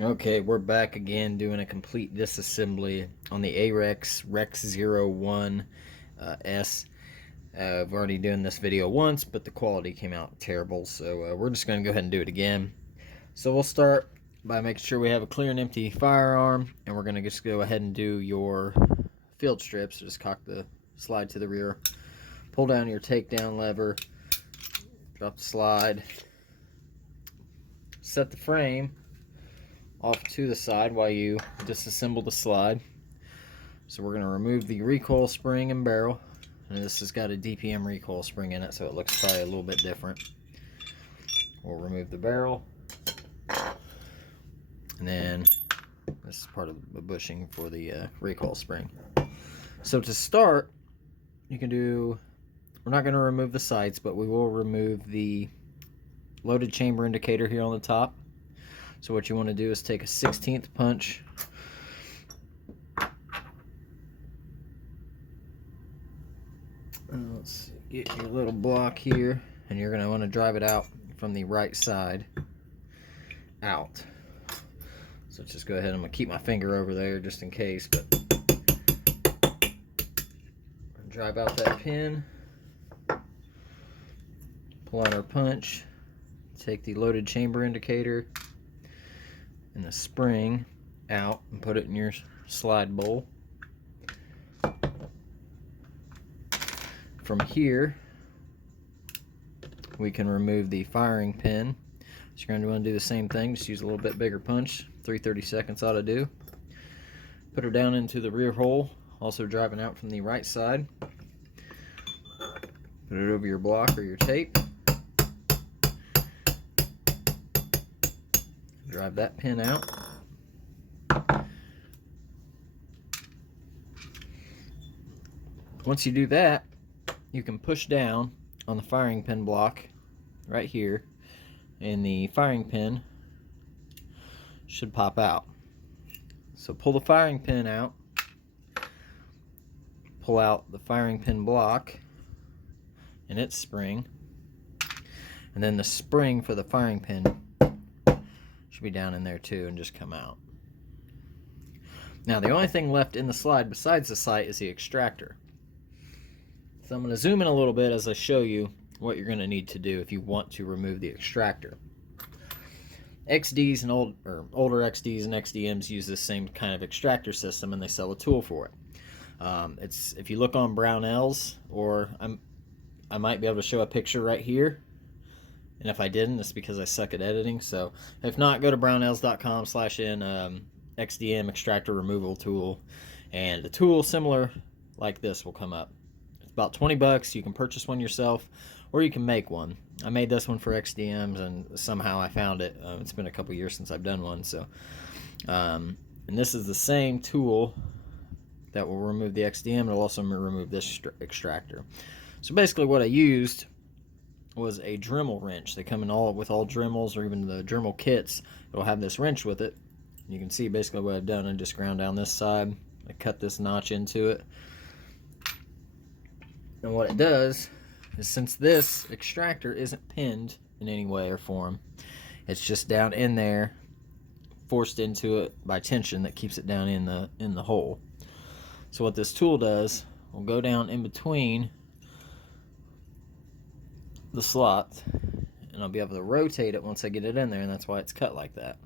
Okay, we're back again doing a complete disassembly on the Arex Rex 01 S. I've already done this video once, but the quality came out terrible, so we're just going to go ahead and do it again. So we'll start by making sure we have a clear and empty firearm, and we're going to just go ahead and do your field strips. So just cock the slide to the rear, pull down your takedown lever, drop the slide, set the frame off to the side while you disassemble the slide. So we're going to remove the recoil spring and barrel, and this has got a DPM recoil spring in it, so it looks probably a little bit different. We'll remove the barrel, and then this is part of the bushing for the recoil spring. So to start, you can do, we're not going to remove the sights, but we will remove the loaded chamber indicator here on the top. So what you want to do is take a 16th punch, let's get your little block here, and you're going to want to drive it out from the right side out. So just go ahead, I'm going to keep my finger over there just in case, but drive out that pin, pull out our punch, take the loaded chamber indicator and the spring out and put it in your slide bowl. From here, we can remove the firing pin. So you're going to want to do the same thing, just use a little bit bigger punch. 3/32 ought to do. Put her down into the rear hole, also driving out from the right side. Put it over your block or your tape. Drive that pin out. Once you do that, you can push down on the firing pin block right here, and the firing pin should pop out. So pull the firing pin out, pull out the firing pin block and its spring, and then the spring for the firing pin should be down in there too and just come out. Now the only thing left in the slide besides the sight is the extractor. So I'm going to zoom in a little bit as I show you what you're going to need to do if you want to remove the extractor. XDs and older XDs and XDMs use this same kind of extractor system, and they sell a tool for it. It's, if you look on Brownells, or I might be able to show a picture right here. And if I didn't, it's because I suck at editing. So if not, go to brownells.com/in XDM extractor removal tool, and the tool similar like this will come up. It's about 20 bucks. You can purchase one yourself, or you can make one. I made this one for XDMs, and somehow I found it. It's been a couple years since I've done one. So, and this is the same tool that will remove the XDM. It'll also remove this extractor. So basically, what I used was a Dremel wrench. They come in with all Dremels, or even the Dremel kits. It'll have this wrench with it. You can see basically what I've done. I just ground down this side. I cut this notch into it. And what it does is, since this extractor isn't pinned in any way or form, it's just down in there, forced into it by tension that keeps it down in the hole. So what this tool does, will go down in between the slot, and I'll be able to rotate it once I get it in there, and that's why it's cut like that.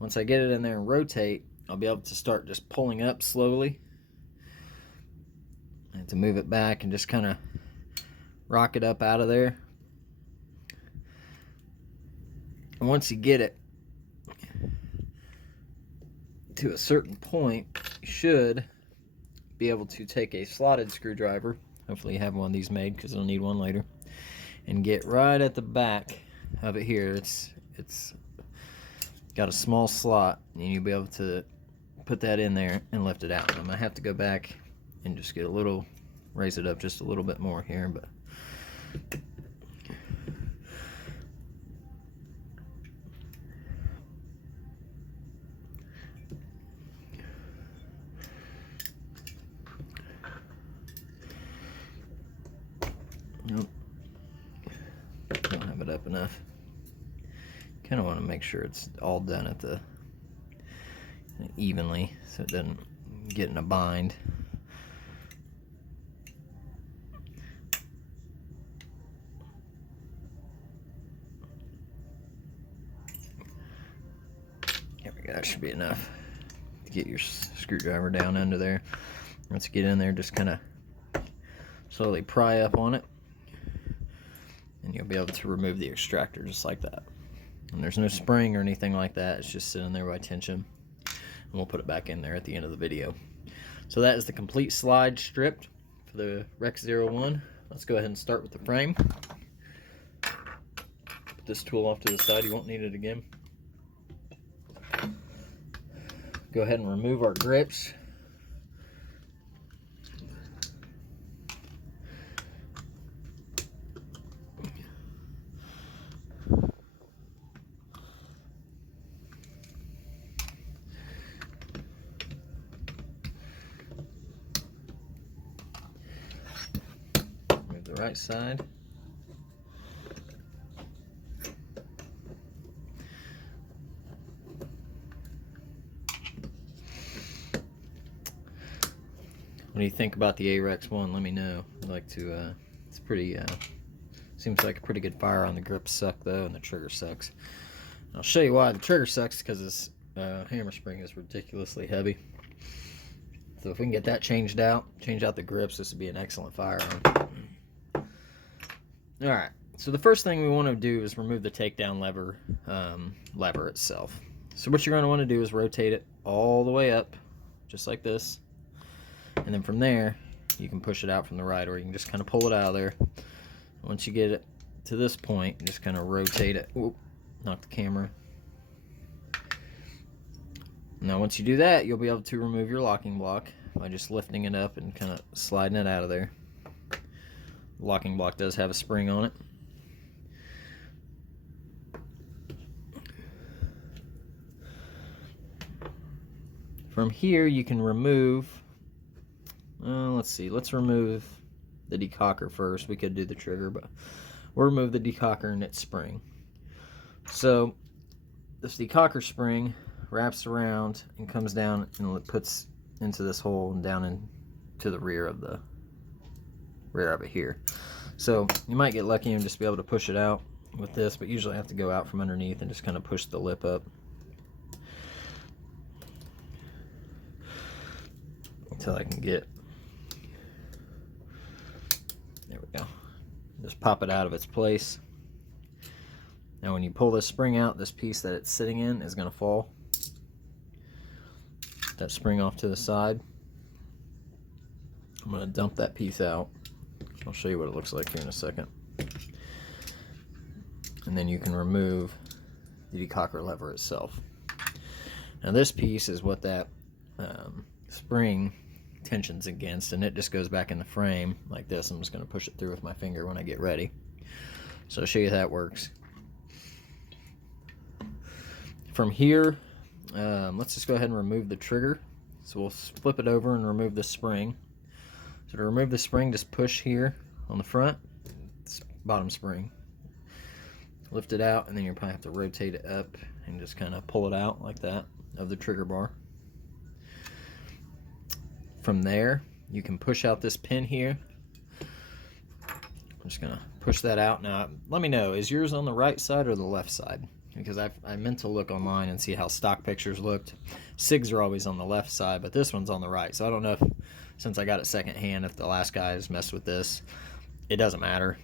Once I get it in there and rotate, I'll be able to start just pulling up slowly, and to move it back and just kind of rock it up out of there. And once you get it to a certain point, you should be able to take a slotted screwdriver, hopefully you have one of these made because I'll need one later, and get right at the back of it here. It's got a small slot, and you'll be able to put that in there and lift it out. I'm gonna have to go back and just get a little, raise it up just a little bit more here, but nope, don't have it up enough. Kind of want to make sure it's all done at the evenly so it doesn't get in a bind. There we go, that should be enough to get your screwdriver down under there. Once you get in there, just kind of slowly pry up on it, and you'll be able to remove the extractor just like that. And there's no spring or anything like that, it's just sitting there by tension. And we'll put it back in there at the end of the video. So that is the complete slide stripped for the Rex 01. Let's go ahead and start with the frame. Put this tool off to the side, you won't need it again. Go ahead and remove our grips. Move the right side. What do you think about the Arex one? Let me know. I'd like to, it's pretty, seems like a pretty good fire on. The grips suck though, and the trigger sucks. And I'll show you why the trigger sucks, because this hammer spring is ridiculously heavy. So if we can get that changed out, change out the grips, this would be an excellent firearm. Alright, so the first thing we want to do is remove the takedown lever itself. So what you're going to want to do is rotate it all the way up, just like this. And then from there, you can push it out from the right, or you can just kind of pull it out of there. Once you get it to this point, you just kind of rotate it. Oop, knock the camera. Now once you do that, you'll be able to remove your locking block by just lifting it up and kind of sliding it out of there. The locking block does have a spring on it. From here, you can remove, let's see, let's remove the decocker first. We could do the trigger, but we'll remove the decocker and its spring. So this decocker spring wraps around and comes down and it puts into this hole and down into the rear of it here. So you might get lucky and just be able to push it out with this, but usually I have to go out from underneath and just kind of push the lip up until I can get, there we go. Just pop it out of its place. Now when you pull this spring out, this piece that it's sitting in is going to fall. That spring off to the side. I'm going to dump that piece out. I'll show you what it looks like here in a second. And then you can remove the decocker lever itself. Now this piece is what that spring tensions against, and it just goes back in the frame like this. I'm just going to push it through with my finger when I get ready. So I'll show you how that works. From here, let's just go ahead and remove the trigger. So we'll flip it over and remove the spring. So to remove the spring, just push here on the front, bottom spring. Lift it out, and then you'll probably have to rotate it up and just kind of pull it out like that of the trigger bar. From there, you can push out this pin here. I'm just going to push that out. Now, let me know, is yours on the right side or the left side? Because I meant to look online and see how stock pictures looked. SIGs are always on the left side, but this one's on the right. So I don't know if, since I got it secondhand, if the last guy has messed with this. It doesn't matter.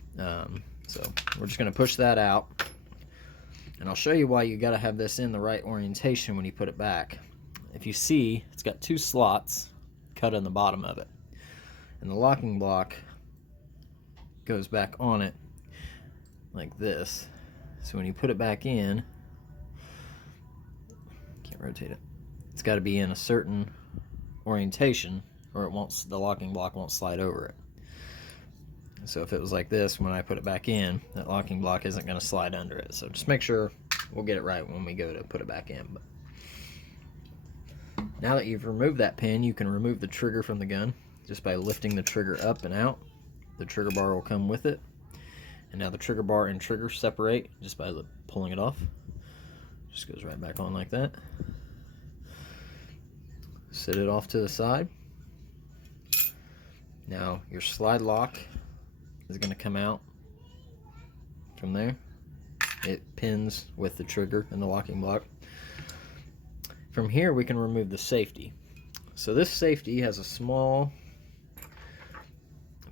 So we're just going to push that out. And I'll show you why you got to have this in the right orientation when you put it back. If you see, it's got two slots cut in the bottom of it. And the locking block goes back on it like this. So when you put it back in, can't rotate it. It's got to be in a certain orientation, or it won't. The locking block won't slide over it. So if it was like this, when I put it back in, that locking block isn't going to slide under it. So just make sure we'll get it right when we go to put it back in. But now that you've removed that pin, you can remove the trigger from the gun just by lifting the trigger up and out. The trigger bar will come with it. And now the trigger bar and trigger separate just by pulling it off. Just goes right back on like that. Set it off to the side. Now your slide lock is going to come out from there. It pins with the trigger and the locking block. From here we can remove the safety. So this safety has a small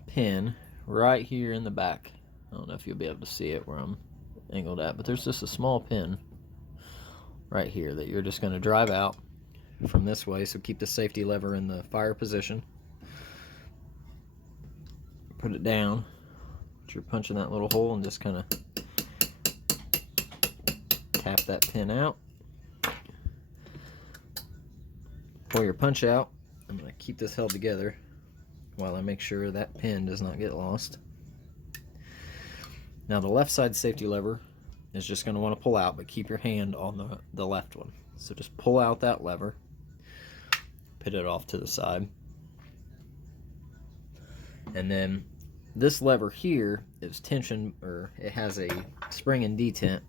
pin right here in the back. I don't know if you'll be able to see it where I'm angled at, but there's just a small pin right here that you're just going to drive out from this way. So keep the safety lever in the fire position. Put it down. You're punching that little hole and just kind of tap that pin out. Pull your punch out. I'm going to keep this held together while I make sure that pin does not get lost. Now the left side safety lever is just going to want to pull out, but keep your hand on the left one. So just pull out that lever, put it off to the side, and then this lever here is tension, or it has a spring and detent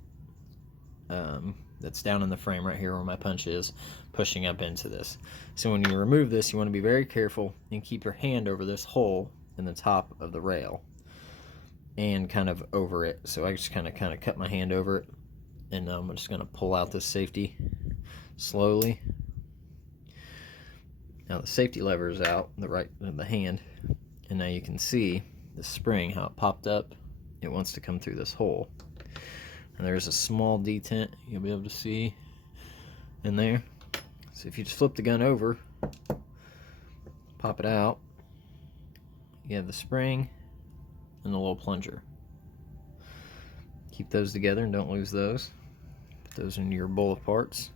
that's down in the frame right here where my punch is, pushing up into this. So when you remove this, you want to be very careful and keep your hand over this hole in the top of the rail and kind of over it. So I just kind of cut my hand over it, and I'm just going to pull out this safety slowly. Now the safety lever is out, the hand, and now you can see the spring, how it popped up. It wants to come through this hole, and there's a small detent you'll be able to see in there. So if you just flip the gun over, pop it out, you have the spring and the little plunger. Keep those together and don't lose those. Put those into your bowl of parts.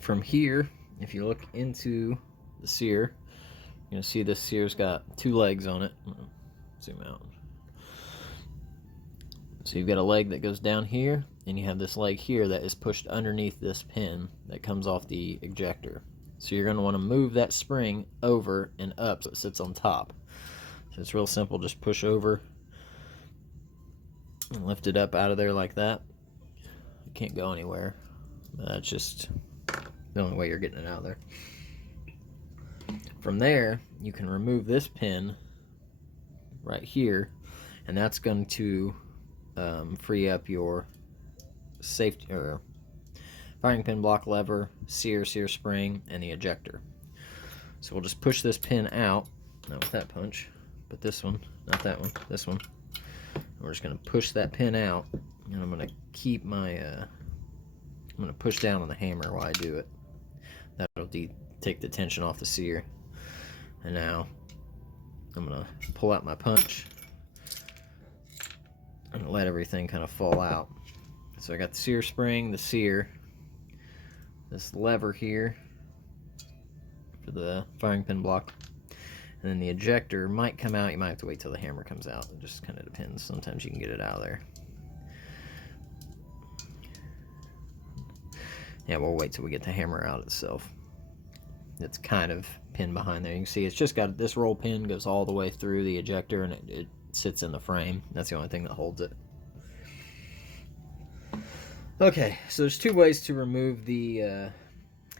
From here, if you look into the sear, you're going to see this sear's got two legs on it. Zoom out. So you've got a leg that goes down here, and you have this leg here that is pushed underneath this pin that comes off the ejector. So you're going to want to move that spring over and up so it sits on top. So it's real simple. Just push over and lift it up out of there like that. It can't go anywhere. That's just the only way you're getting it out of there. From there, you can remove this pin right here, and that's going to free up your safety or firing pin block lever, sear spring, and the ejector. So we'll just push this pin out, not with that punch, but this one, not that one, this one. We're just going to push that pin out, and I'm going to keep my I'm going to push down on the hammer while I do it. That'll take the tension off the sear. And now I'm going to pull out my punch and let everything kind of fall out. So I got the sear spring, the sear, this lever here for the firing pin block, and then the ejector might come out. You might have to wait till the hammer comes out. It just kind of depends. Sometimes you can get it out of there. Yeah, we'll wait till we get the hammer out itself. It's kind of pinned behind there. You can see it's just got this roll pin goes all the way through the ejector, and it sits in the frame. That's the only thing that holds it. Okay, so there's two ways to remove the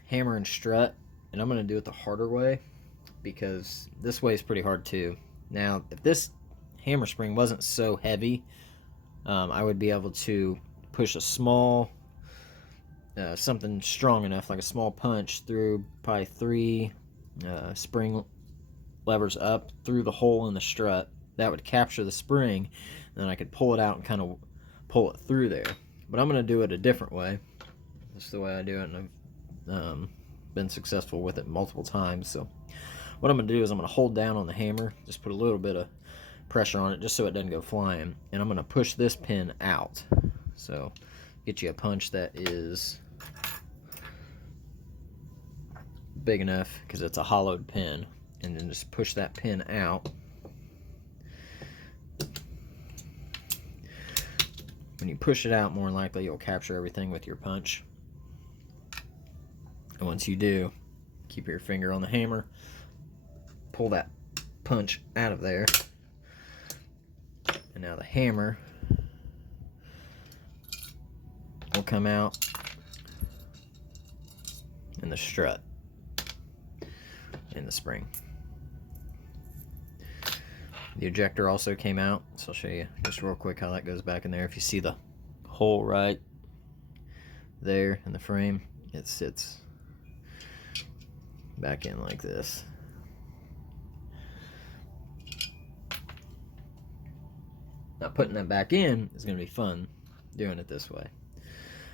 hammer and strut, and I'm going to do it the harder way because this way is pretty hard too. Now, if this hammer spring wasn't so heavy, I would be able to push a small something strong enough, like a small punch, through probably 3 spring levers up through the hole in the strut. That would capture the spring, and then I could pull it out and kind of pull it through there. But I'm going to do it a different way. That's the way I do it, and I've been successful with it multiple times. So what I'm going to do is I'm going to hold down on the hammer, just put a little bit of pressure on it just so it doesn't go flying, and I'm going to push this pin out. So get you a punch that is big enough because it's a hollowed pin, and then just push that pin out. When you push it out, more than likely you'll capture everything with your punch. And once you do, keep your finger on the hammer, pull that punch out of there, and now the hammer will come out, and the strut in the spring. The ejector also came out, so I'll show you just real quick how that goes back in there. If you see the hole right there in the frame, it sits back in like this. Now putting that back in is going to be fun doing it this way.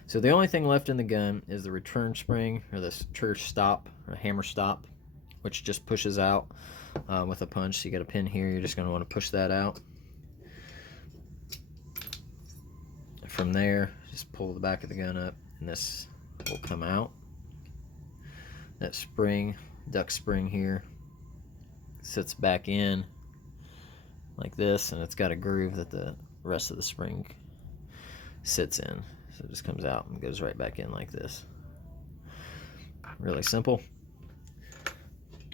So the only thing left in the gun is the return spring, or this trigger stop, or hammer stop, which just pushes out with a punch. So you got a pin here, you're just going to want to push that out. From there, just pull the back of the gun up, and this will come out. That spring, duck spring here, sits back in like this, and it's got a groove that the rest of the spring sits in. So it just comes out and goes right back in like this. Really simple.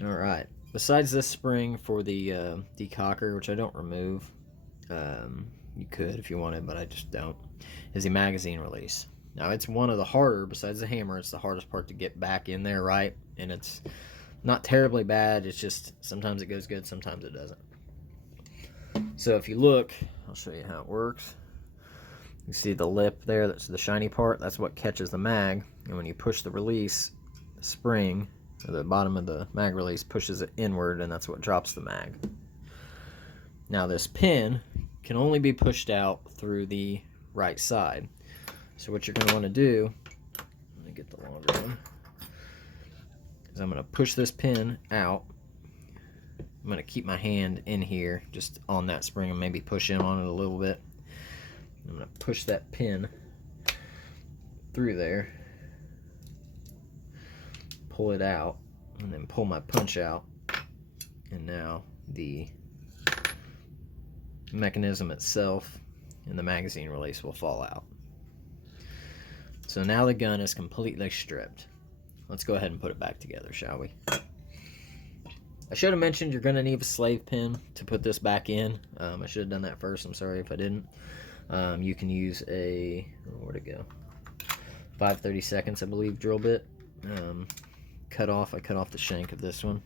Alright, besides this spring for the decocker, which I don't remove, you could if you wanted, but I just don't, is the magazine release. Now it's one of the harder, besides the hammer, it's the hardest part to get back in there right, and it's not terribly bad, it's just sometimes it goes good, sometimes it doesn't. So if you look, I'll show you how it works. You see the lip there, that's the shiny part, that's what catches the mag, and when you push the release, the spring, or the bottom of the mag release, pushes it inward, and that's what drops the mag. Now this pin can only be pushed out through the right side. So what you're going to want to do, let me get the longer one, is I'm going to push this pin out. I'm going to keep my hand in here, just on that spring, and maybe push in on it a little bit. I'm going to push that pin through there, pull it out, and then pull my punch out, and now the mechanism itself and the magazine release will fall out. So now the gun is completely stripped. Let's go ahead and put it back together, shall we? I should have mentioned you're going to need a slave pin to put this back in. I should have done that first. I'm sorry if I didn't. You can use a, where'd it go? 5/32, I believe, drill bit. I cut off the shank of this one.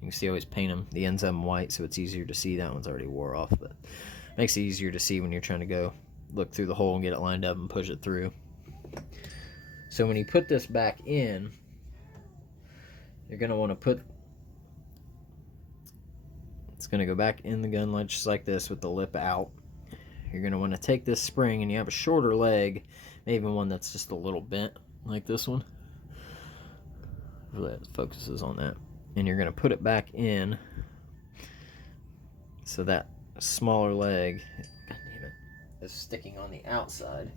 You can see I always paint them, the ends of them white, so it's easier to see. That one's already wore off, but it makes it easier to see when you're trying to go look through the hole and get it lined up and push it through. So when you put this back in, you're going to want to put, it's going to go back in the gun just like this with the lip out. You're going to want to take this spring, and you have a shorter leg, maybe one that's just a little bent like this one. Really, it focuses on that. And you're going to put it back in so that smaller leg, God damn it, is sticking on the outside.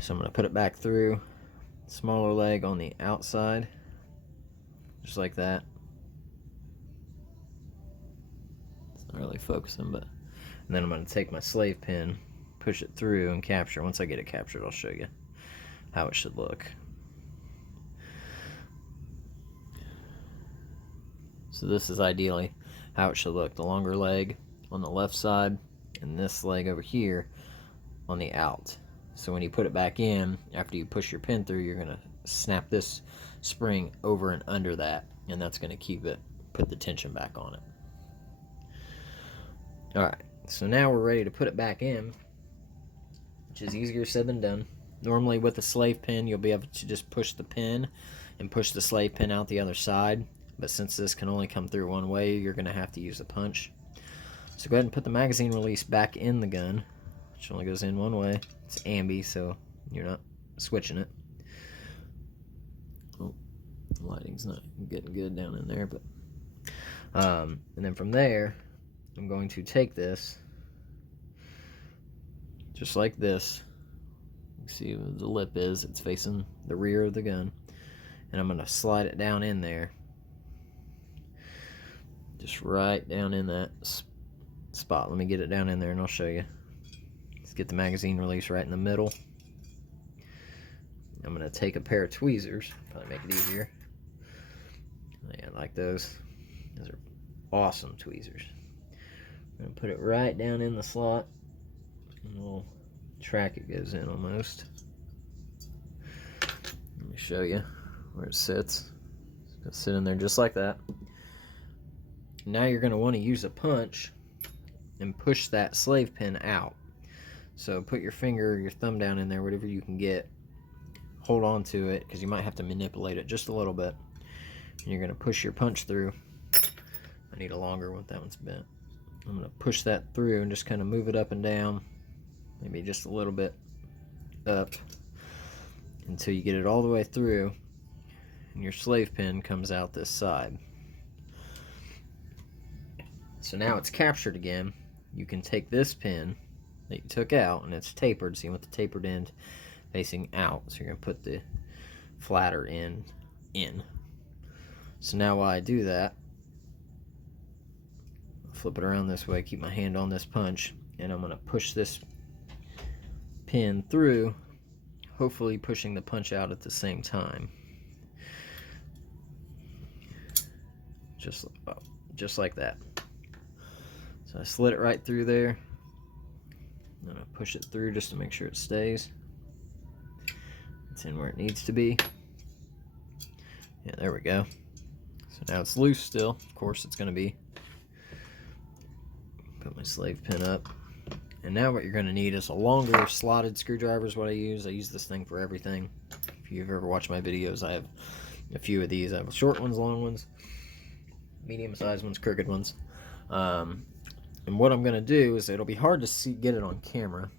So I'm going to put it back through, smaller leg on the outside, just like that. It's not really focusing, but, and then I'm going to take my slave pin, push it through, and capture. Once I get it captured, I'll show you how it should look. So this is ideally how it should look. The longer leg on the left side, and this leg over here on the out. So when you put it back in, after you push your pin through, you're going to snap this spring over and under that, and that's going to keep it, put the tension back on it. Alright, so now we're ready to put it back in, which is easier said than done. Normally with a slave pin, you'll be able to just push the pin and push the slave pin out the other side, but since this can only come through one way, you're going to have to use a punch. So go ahead and put the magazine release back in the gun, which only goes in one way. It's ambi, so you're not switching it. Oh, the lighting's not getting good down in there, but and then from there, I'm going to take this just like this. You see where the lip is, it's facing the rear of the gun, and I'm going to slide it down in there, just right down in that spot. Let me get it down in there and I'll show you. Let's get the magazine release right in the middle. I'm going to take a pair of tweezers, probably make it easier. Yeah, I like those. Those are awesome tweezers. I'm going to put it right down in the slot. And a little track it goes in almost. Let me show you where it sits. It's gonna sit in there just like that. Now you're gonna want to use a punch and push that slave pin out. So put your finger or your thumb down in there, whatever you can get. Hold on to it, because you might have to manipulate it just a little bit. And you're gonna push your punch through. I need a longer one, that one's bent. I'm gonna push that through and just kind of move it up and down, maybe just a little bit up, until you get it all the way through and your slave pin comes out this side. So now it's captured again. You can take this pin that you took out, and it's tapered, so you want the tapered end facing out. So you're going to put the flatter end in. So now while I do that, flip it around this way, keep my hand on this punch, and I'm going to push this pin through, hopefully pushing the punch out at the same time. Just like that. So I slid it right through there. I'm gonna push it through just to make sure it stays. It's in where it needs to be. Yeah, there we go. So now it's loose still. Of course it's gonna be. Put my slave pin up. And now what you're gonna need is a longer slotted screwdriver is what I use. I use this thing for everything. If you've ever watched my videos, I have a few of these. I have short ones, long ones, medium-sized ones, crooked ones. And what I'm going to do is, it'll be hard to get it on camera,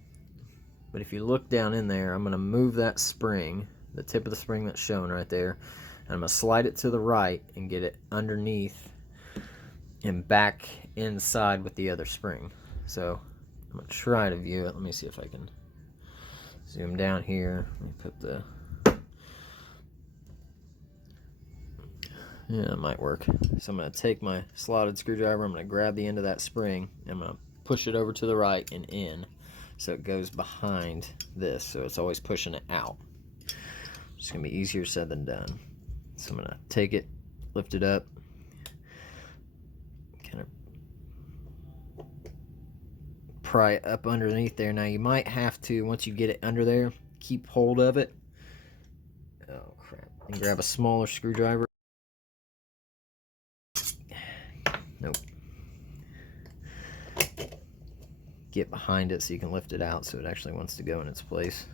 but if you look down in there, I'm going to move that spring, the tip of the spring that's shown right there, and I'm going to slide it to the right and get it underneath and back inside with the other spring. So I'm going to try to view it. Let me see if I can zoom down here. Let me put the... Yeah, it might work. So I'm going to take my slotted screwdriver, I'm going to grab the end of that spring, and I'm going to push it over to the right and in, so it goes behind this, so it's always pushing it out. It's going to be easier said than done. So I'm going to take it, lift it up, kind of pry it up underneath there. Now you might have to, once you get it under there, keep hold of it. Oh crap. And grab a smaller screwdriver. Nope. Get behind it so you can lift it out so it actually wants to go in its place.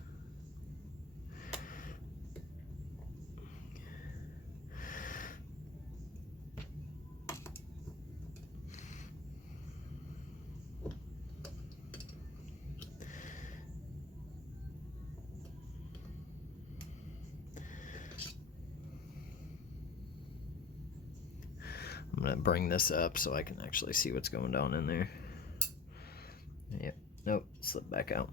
I'm going to bring this up so I can actually see what's going on in there. Yep. Nope. Slip back out.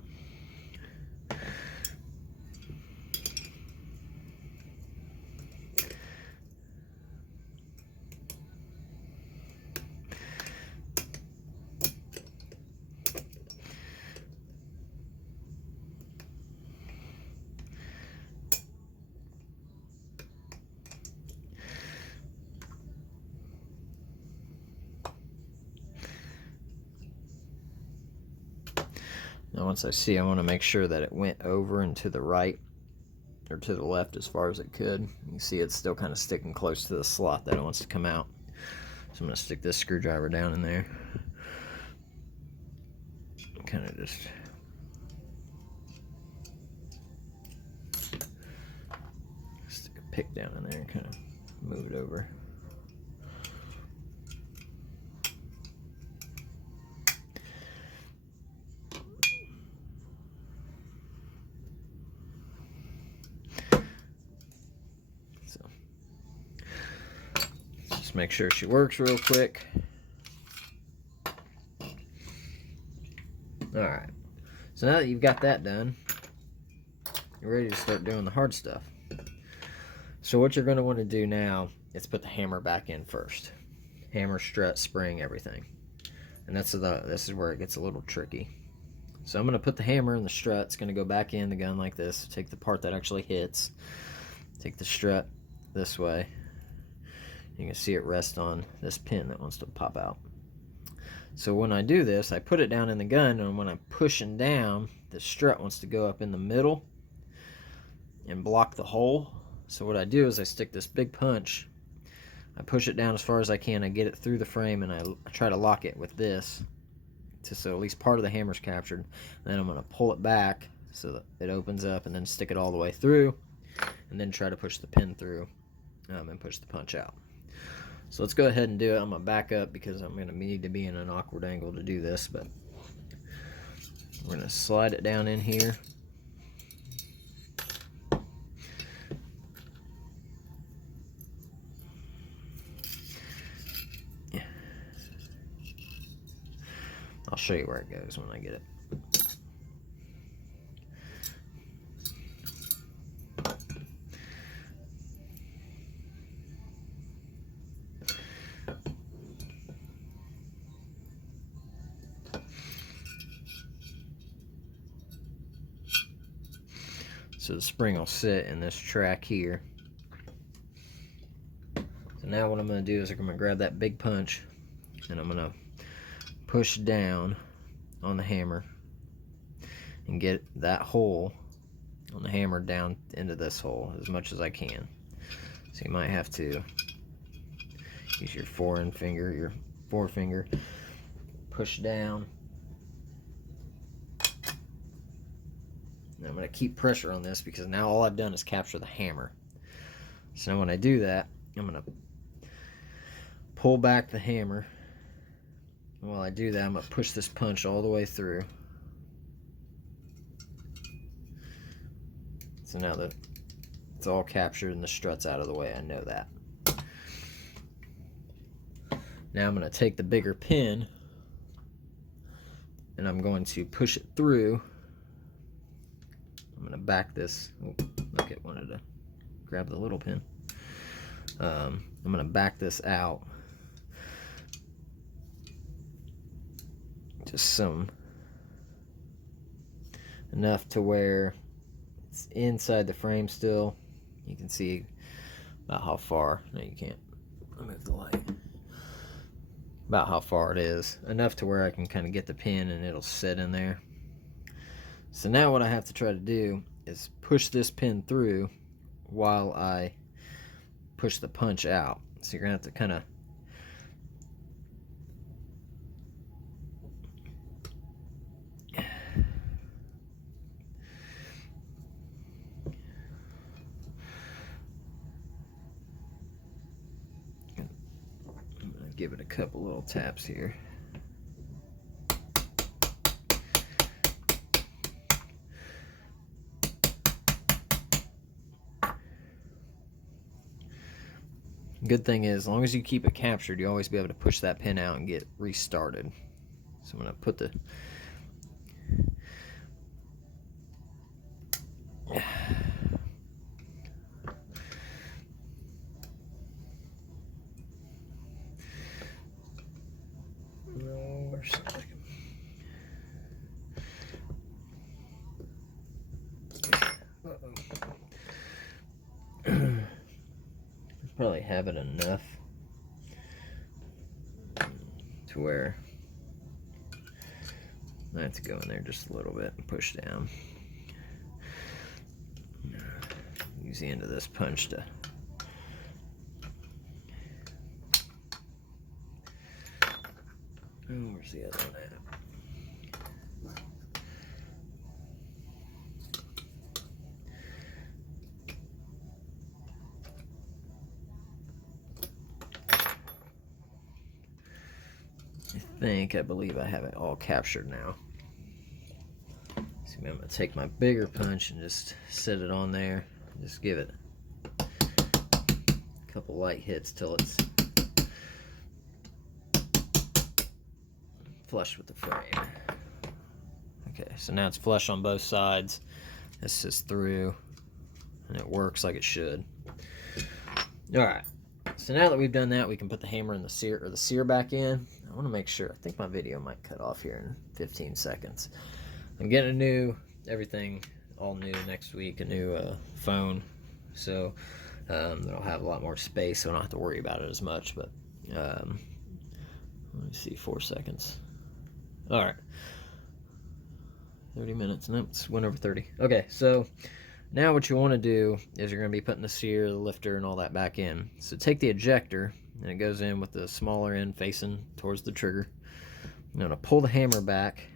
Now once I want to make sure that it went over and to the right or to the left as far as it could. You see it's still kind of sticking close to the slot that it wants to come out. So I'm going to stick this screwdriver down in there. Kind of just stick a pick down in there and kind of move it over. Make sure she works real quick. Alright, so now that you've got that done, you're ready to start doing the hard stuff. So what you're going to want to do now is put the hammer back in first. Hammer, strut, spring, everything. And this is where it gets a little tricky. So I'm going to put the hammer and the strut. It's going to go back in the gun like this. Take the part that actually hits. Take the strut this way. You can see it rest on this pin that wants to pop out. So when I do this, I put it down in the gun, and when I'm pushing down, the strut wants to go up in the middle and block the hole. So what I do is I stick this big punch, I push it down as far as I can, I get it through the frame, and I try to lock it with this, so at least part of the hammer's captured. Then I'm going to pull it back so that it opens up, and then stick it all the way through, and then try to push the pin through and push the punch out. So let's go ahead and do it. I'm going to back up because I'm going to need to be in an awkward angle to do this, but we're going to slide it down in here. I'll show you where it goes when I get it. So the spring will sit in this track here. So now what I'm going to do is I'm going to grab that big punch, and I'm going to push down on the hammer and get that hole on the hammer down into this hole as much as I can. So you might have to use your forefinger, push down. And I'm going to keep pressure on this because now all I've done is capture the hammer. So now when I do that, I'm going to pull back the hammer. And while I do that, I'm going to push this punch all the way through. So now that it's all captured and the strut's out of the way, I know that. Now I'm going to take the bigger pin and I'm going to push it through. I'm going to back this. Oh, look, it wanted to grab the little pin. I'm going to back this out. Just enough to where it's inside the frame still. You can see about how far. No, you can't. I'll move the light. About how far it is. Enough to where I can kind of get the pin and it'll sit in there. So now what I have to try to do is push this pin through while I push the punch out. So you're going to have to kind of give it a couple little taps here. Good thing is, as long as you keep it captured, you always be able to push that pin out and get restarted. So I'm going to put the probably have it enough to where I have to go in there just a little bit and push down. Use the end of this punch to where's the other one at? I believe I have it all captured now. So I'm going to take my bigger punch and just set it on there. Just give it a couple light hits till it's flush with the frame. Okay, so now it's flush on both sides. This is through and it works like it should. Alright, so now that we've done that, we can put the hammer in the sear back in. I want to make sure. I think my video might cut off here in 15 seconds. I'm getting everything all new next week, a new phone. So it'll have a lot more space, so I don't have to worry about it as much. But let me see, 4 seconds. All right. 30 minutes. Nope, it's went over 30. Okay, so now what you want to do is you're going to be putting the sear, the lifter, and all that back in. So take the ejector, and it goes in with the smaller end facing towards the trigger. I'm going to pull the hammer back.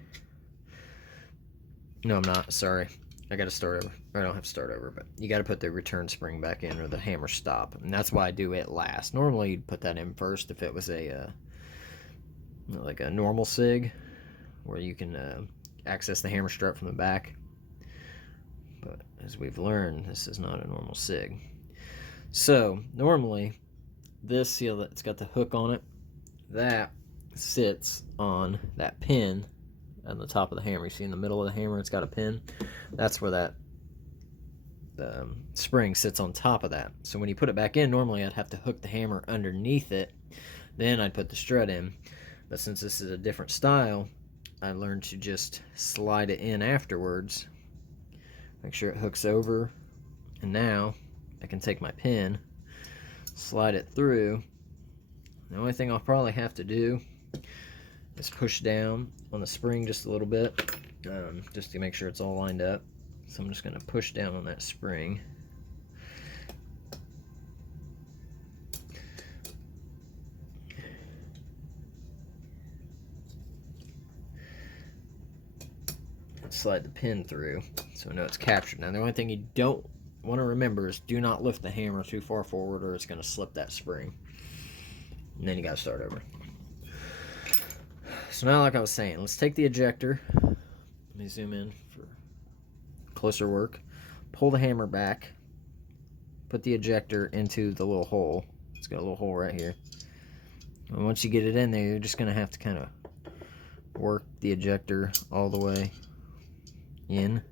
No, I'm not. Sorry. I got to start over. I don't have to start over, but you got to put the return spring back in or the hammer stop. And that's why I do it last. Normally, you'd put that in first if it was a like a normal SIG where you can access the hammer strut from the back. But as we've learned, this is not a normal SIG. So normally this seal that's got the hook on it, that sits on that pin on the top of the hammer. You see in the middle of the hammer it's got a pin. That's where that spring sits on top of that. So when you put it back in, normally I'd have to hook the hammer underneath it, then I'd put the strut in. But since this is a different style, I learned to just slide it in afterwards. Make sure it hooks over, and now I can take my pin, slide it through. The only thing I'll probably have to do is push down on the spring just a little bit, just to make sure it's all lined up. So I'm just going to push down on that spring. Slide the pin through so I know it's captured. Now the only thing you don't want to remember is do not lift the hammer too far forward or it's going to slip that spring. And then you got to start over. So now, like I was saying, let's take the ejector. Let me zoom in for closer work. Pull the hammer back. Put the ejector into the little hole. It's got a little hole right here. And once you get it in there, you're just going to have to kind of work the ejector all the way in.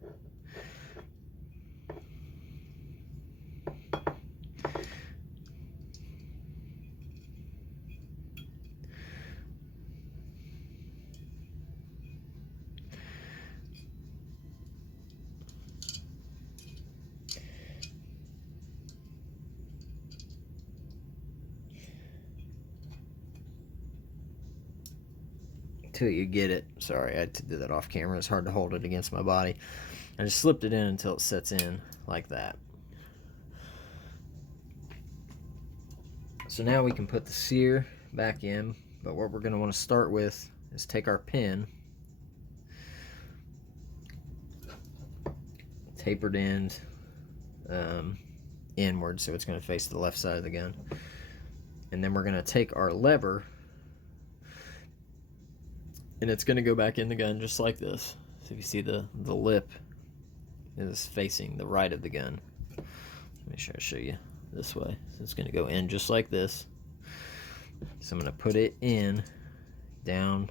Until you get it. Sorry, I had to do that off camera. It's hard to hold it against my body. I just slipped it in until it sets in like that. So now we can put the sear back in, but what we're going to want to start with is take our pin, tapered end inward, so it's going to face the left side of the gun, and then we're going to take our lever and it's going to go back in the gun just like this. So if you see the lip is facing the right of the gun. Let me show you this way. So it's going to go in just like this. So I'm going to put it in, down,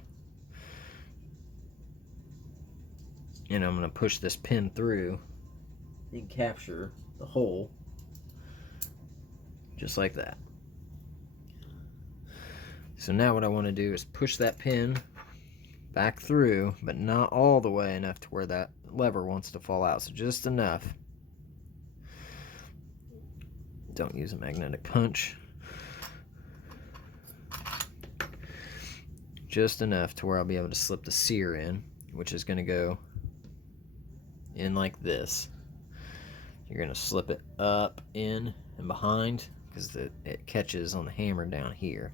and I'm going to push this pin through and capture the hole just like that. So now what I want to do is push that pin back through, but not all the way enough to where that lever wants to fall out. So just enough. Don't use a magnetic punch. Just enough to where I'll be able to slip the sear in, which is going to go in like this. You're going to slip it up, in, and behind because it catches on the hammer down here.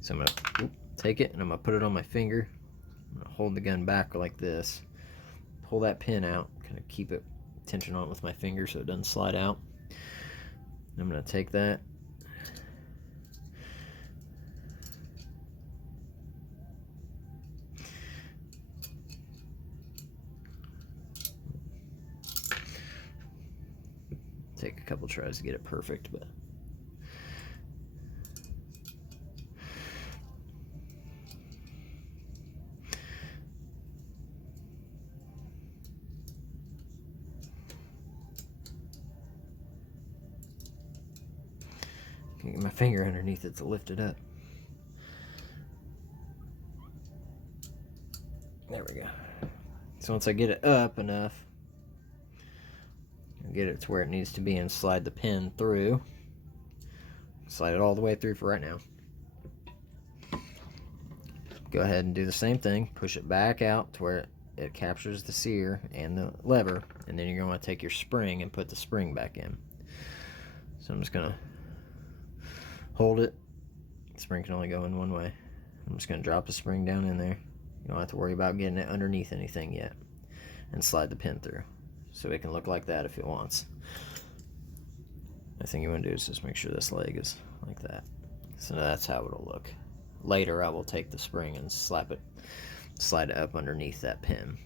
So I'm going to take it and I'm going to put it on my finger. I'm going to hold the gun back like this. Pull that pin out, kind of keep it tension on it with my finger so it doesn't slide out. I'm going to take that. Take a couple tries to get it perfect, but can't get my finger underneath it to lift it up. There we go. So once I get it up enough, I'll get it to where it needs to be and slide the pin through. Slide it all the way through for right now. go ahead and do the same thing. Push it back out to where it captures the sear and the lever, and then you're going to want to take your spring and put the spring back in. So I'm just going to hold it. The spring can only go in one way. I'm just going to drop the spring down in there. You don't have to worry about getting it underneath anything yet. And slide the pin through. So it can look like that if it wants. The thing you want to do is just make sure this leg is like that. So that's how it'll look. Later I will take the spring and slide it up underneath that pin.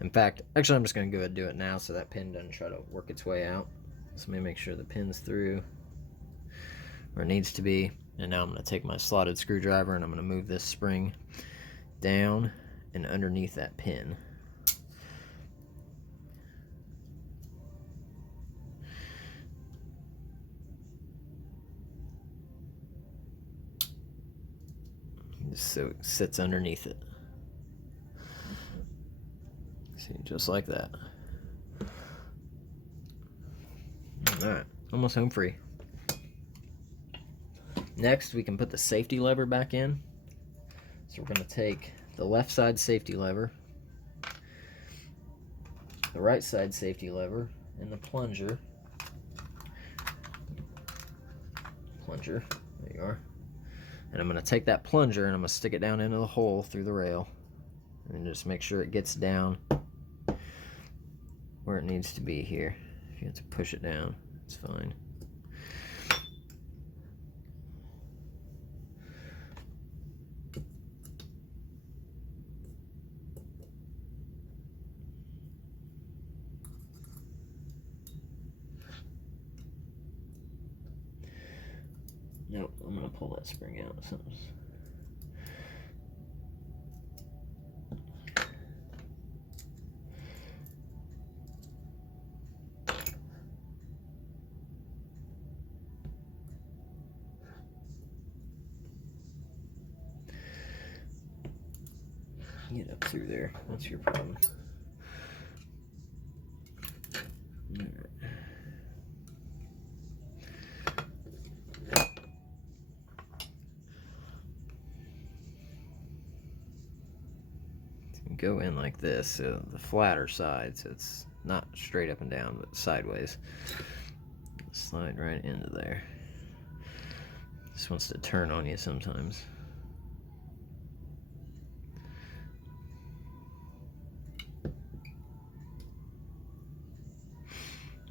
In fact, actually I'm just going to go ahead and do it now so that pin doesn't try to work its way out. So let me make sure the pin's through where it needs to be. And now I'm going to take my slotted screwdriver and I'm going to move this spring down and underneath that pin. Just so it sits underneath it. See, just like that. Alright, almost home free. Next, we can put the safety lever back in. So we're going to take the left side safety lever, the right side safety lever, and the plunger. There you are. And I'm going to take that plunger and I'm going to stick it down into the hole through the rail. And just make sure it gets down where it needs to be here. If you have to push it down, it's fine. Nope, I'm going to pull that spring out. Get up through there. That's your problem. Go in like this, so the flatter side, so it's not straight up and down, but sideways. Slide right into there. This wants to turn on you sometimes.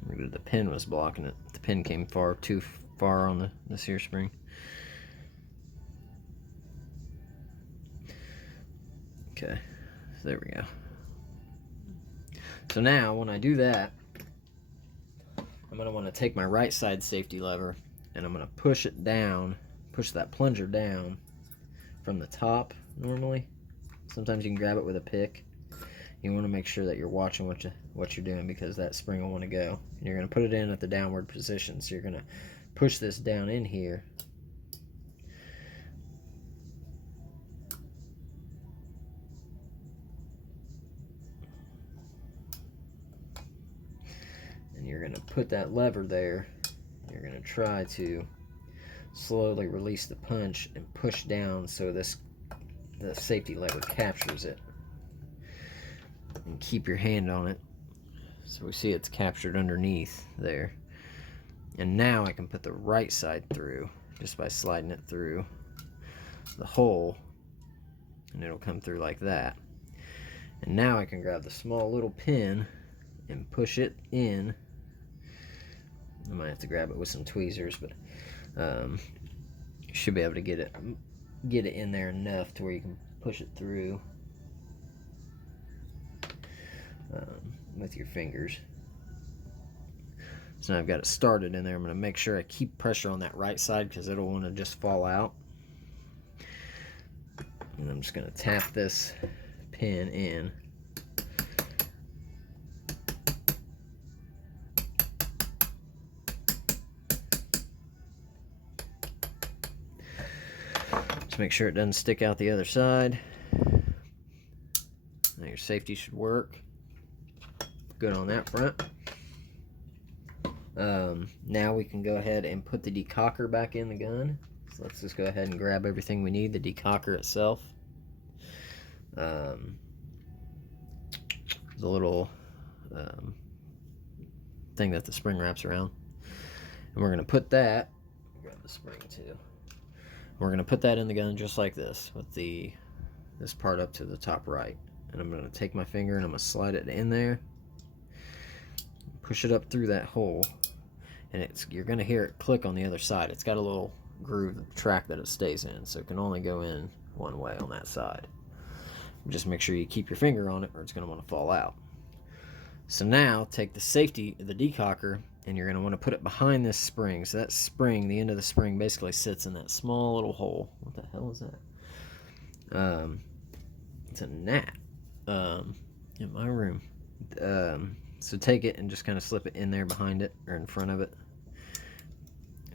Maybe the pin was blocking it. The pin came too far on this here spring. Okay. There we go. So now when I do that, I'm going to want to take my right side safety lever and I'm going to push it down, push that plunger down from the top normally. Sometimes you can grab it with a pick. You want to make sure that you're watching what you're doing because that spring will want to go. And you're going to put it in at the downward position. So you're going to push this down in here. You're going to put that lever there. You're going to try to slowly release the punch and push down so the safety lever captures it. And keep your hand on it. So we see it's captured underneath there. And now I can put the right side through just by sliding it through the hole. And it'll come through like that. And now I can grab the small little pin and push it in. I might have to grab it with some tweezers, but you should be able to get it in there enough to where you can push it through with your fingers. So now I've got it started in there. I'm going to make sure I keep pressure on that right side because it'll want to just fall out. And I'm just going to tap this pin in. Make sure it doesn't stick out the other side. Now your safety should work. Good on that front. Now we can go ahead and put the decocker back in the gun. So let's just go ahead and grab everything we need. The decocker itself, the little thing that the spring wraps around, and we're going to put that, grab the spring too, we're going to put that in the gun just like this, with this part up to the top right. And I'm going to take my finger and I'm going to slide it in there, push it up through that hole, and you're going to hear it click on the other side. It's got a little groove track that it stays in, so it can only go in one way on that side. Just make sure you keep your finger on it or it's going to want to fall out. So now take the decocker, and you're going to want to put it behind this spring. So that spring, the end of the spring, basically sits in that small little hole. What the hell is that? It's a gnat in my room. So take it and just kind of slip it in there behind it, or in front of it,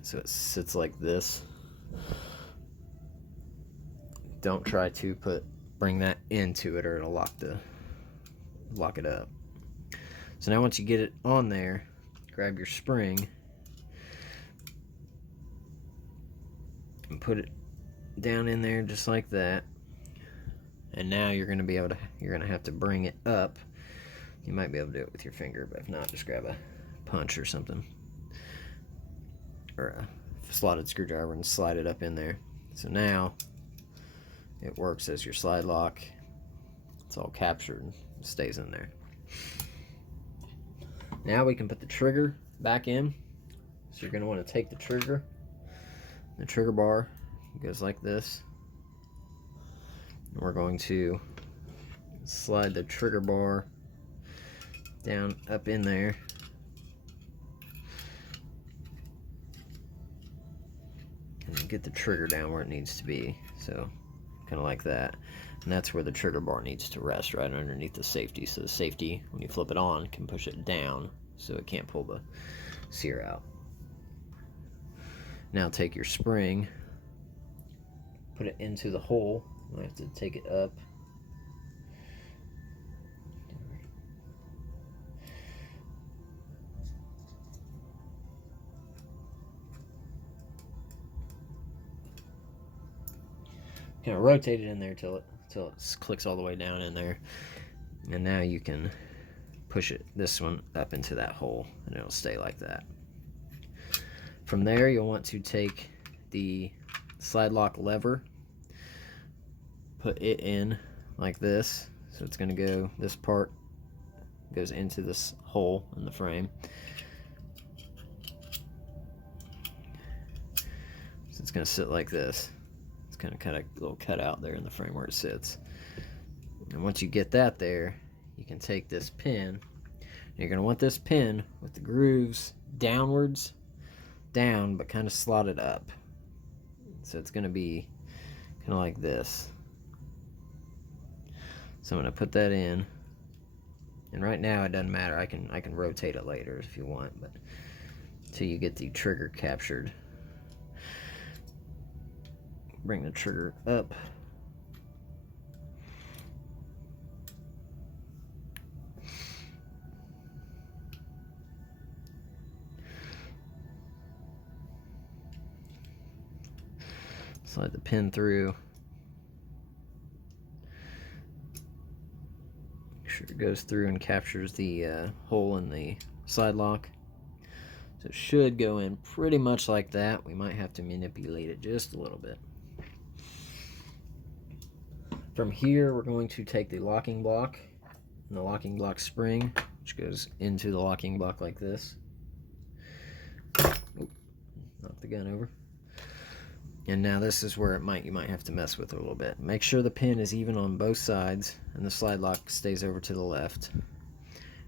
so it sits like this. Don't try to bring that into it, or it'll lock it up. So now once you get it on there, grab your spring and put it down in there just like that. And now you're going to have to bring it up. You might be able to do it with your finger, but if not, just grab a punch or something, or a slotted screwdriver, and slide it up in there. So now it works as your slide lock. It's all captured and stays in there. Now we can put the trigger back in. So you're going to want to take the trigger bar goes like this, and we're going to slide the trigger bar down up in there, and get the trigger down where it needs to be, so kind of like that. And that's where the trigger bar needs to rest, right underneath the safety. So the safety, when you flip it on, can push it down so it can't pull the sear out. Now take your spring, put it into the hole. I have to take it up. Kind of rotate it in there till it clicks all the way down in there, and now you can push this one up into that hole, and it'll stay like that. From there, you'll want to take the slide lock lever, put it in like this, so it's going to go, this part goes into this hole in the frame. So it's going to sit like this. Kind of a little cut out there in the frame where it sits. And once you get that there, you can take this pin, and you're going to want this pin with the grooves downwards, down, but kind of slotted up. So it's going to be kind of like this. So I'm going to put that in, and right now it doesn't matter. I can rotate it later if you want, but until you get the trigger captured. Bring the trigger up. Slide the pin through. Make sure it goes through and captures the hole in the slide lock. So it should go in pretty much like that. We might have to manipulate it just a little bit. From here, we're going to take the locking block and the locking block spring, which goes into the locking block like this. Oop, knock the gun over. And now this is where you might have to mess with it a little bit. Make sure the pin is even on both sides and the slide lock stays over to the left.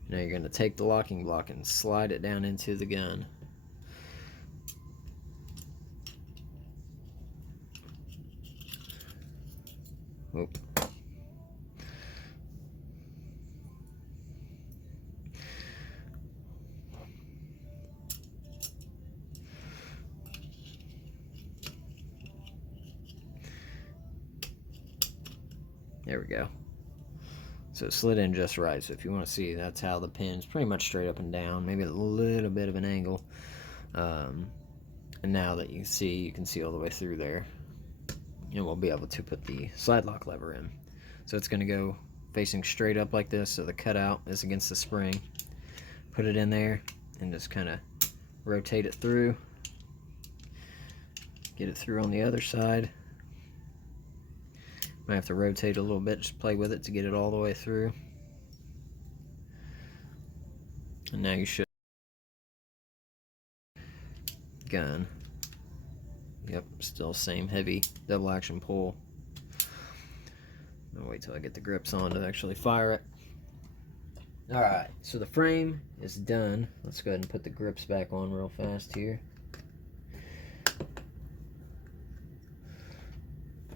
Now you're going to take the locking block and slide it down into the gun. Oop. There we go. So it slid in just right. So if you want to see, that's how the pin's pretty much straight up and down, maybe a little bit of an angle. And now that you can see all the way through there. And we'll be able to put the slide lock lever in. So it's going to go facing straight up like this, so the cutout is against the spring. Put it in there and just kind of rotate it through. Get it through on the other side. Might have to rotate a little bit, just play with it to get it all the way through. And now you should gun. Yep, still same heavy double action pull. I'll wait till I get the grips on to actually fire it. Alright, so the frame is done. Let's go ahead and put the grips back on real fast here.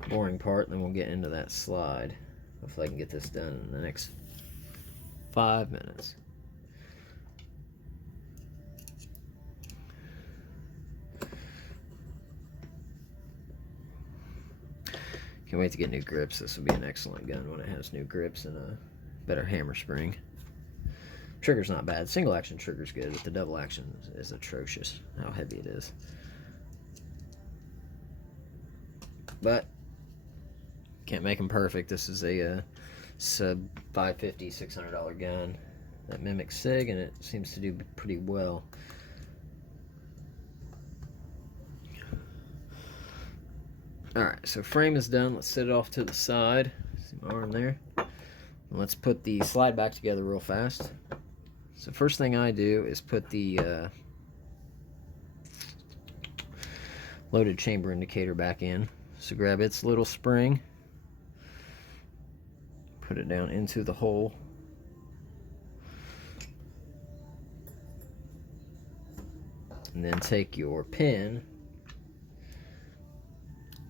Boring part, then we'll get into that slide. Hopefully I can get this done in the next 5 minutes. Can't wait to get new grips. This will be an excellent gun when it has new grips and a better hammer spring. Trigger's not bad. Single action trigger's good, but the double action is atrocious how heavy it is. But can't make them perfect. This is a sub $550, $600 gun that mimics SIG, and it seems to do pretty well. Alright, so frame is done. Let's set it off to the side. See my arm there? And let's put the slide back together real fast. So first thing I do is put the loaded chamber indicator back in. So grab its little spring, put it down into the hole. And then take your pin,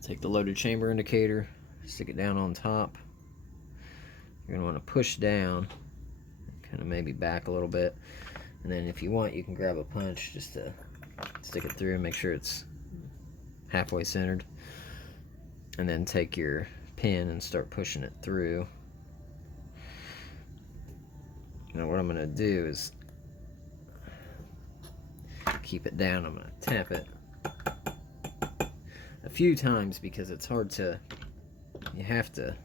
take the loaded chamber indicator, stick it down on top. You're going to want to push down, kind of maybe back a little bit. And then if you want, you can grab a punch just to stick it through and make sure it's halfway centered. And then take your pin and start pushing it through. Now what I'm going to do is keep it down. I'm going to tap it a few times because it's hard to, you have to,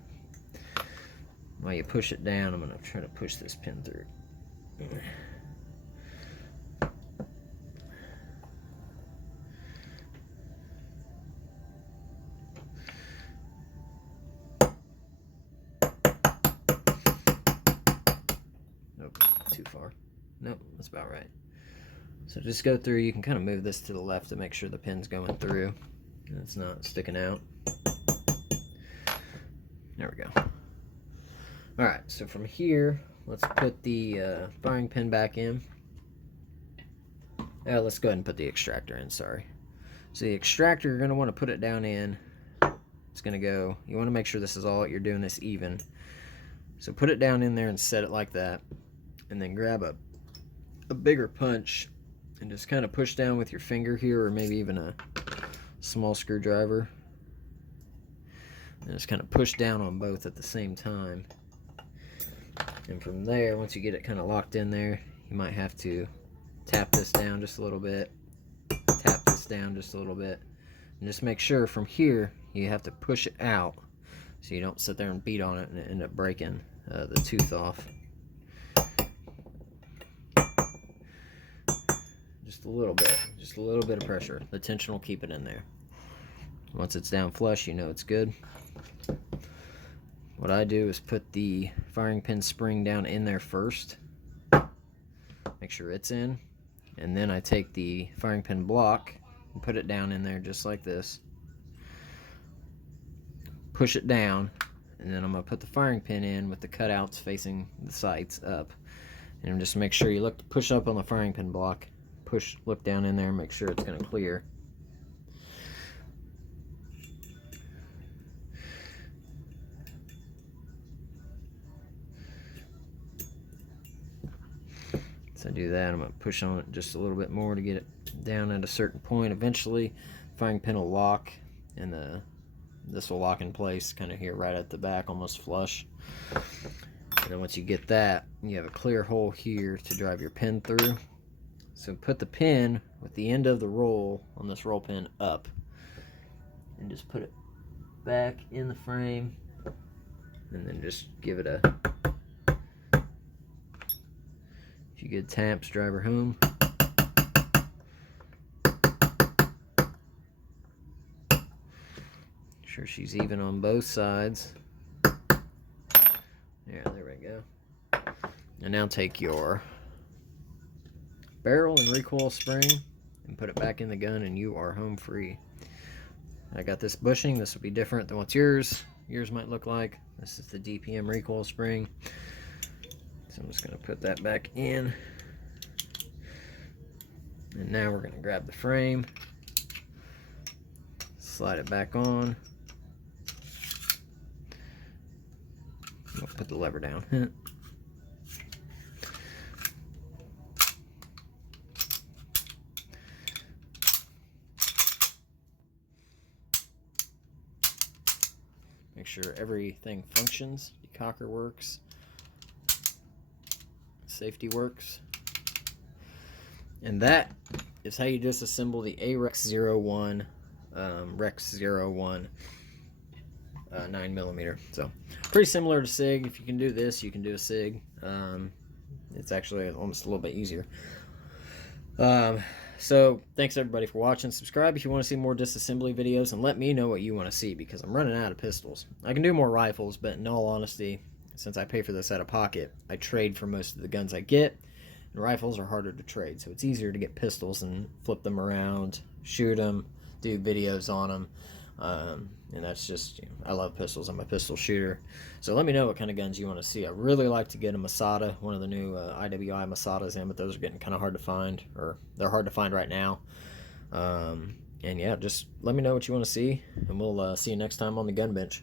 while you push it down, I'm going to try to push this pin through. Nope, too far. Nope, that's about right. So just go through. You can kind of move this to the left to make sure the pin's going through and it's not sticking out. There we go. Alright, so from here, let's put the firing pin back in. Let's go ahead and put the extractor in, sorry. So the extractor, you're going to want to put it down in. It's going to go, you want to make sure this is all, you're doing this even. So put it down in there and set it like that. And then grab a bigger punch and just kind of push down with your finger here, or maybe even a small screwdriver. And just kind of push down on both at the same time. And from there, once you get it kind of locked in there, you might have to tap this down just a little bit, tap this down just a little bit, and just make sure from here you have to push it out so you don't sit there and beat on it and end up breaking the tooth off. Just a little bit of pressure. The tension will keep it in there. Once it's down flush, you know it's good. What I do is put the firing pin spring down in there first, make sure it's in, and then I take the firing pin block and put it down in there just like this, push it down, and then I'm going to put the firing pin in with the cutouts facing the sights up, and just make sure you push up on the firing pin block, look down in there and make sure it's going to clear. So I do that, I'm going to push on it just a little bit more to get it down at a certain point. Eventually, firing pin will lock, and this will lock in place kind of here right at the back, almost flush. And then once you get that, you have a clear hole here to drive your pin through. So put the pin with the end of the roll on this roll pin up, and just put it back in the frame, and then just give it a few good taps, drive her home. Sure she's even on both sides. Yeah, there we go. And now take your barrel and recoil spring and put it back in the gun, and you are home free. I got this bushing. This will be different than what yours might look like. This is the DPM recoil spring. So I'm just going to put that back in. And now we're going to grab the frame, slide it back on. I'll put the lever down. Make sure everything functions. Decocker works. Safety works. And that is how you disassemble the Arex 01 Rex 01 9mm. So pretty similar to SIG. If you can do this, you can do a SIG. It's actually almost a little bit easier. So thanks everybody for watching. Subscribe if you want to see more disassembly videos, and let me know what you want to see, because I'm running out of pistols. I can do more rifles, but in all honesty, since I pay for this out of pocket, I trade for most of the guns I get, and rifles are harder to trade, so it's easier to get pistols and flip them around, shoot them, do videos on them. And that's just, you know, I love pistols. I'm a pistol shooter. So let me know what kind of guns you want to see. I really like to get a Masada, one of the new IWI Masadas in, but those are getting kind of hard to find, or they're hard to find right now. And yeah, just let me know what you want to see, and we'll see you next time on the gun bench.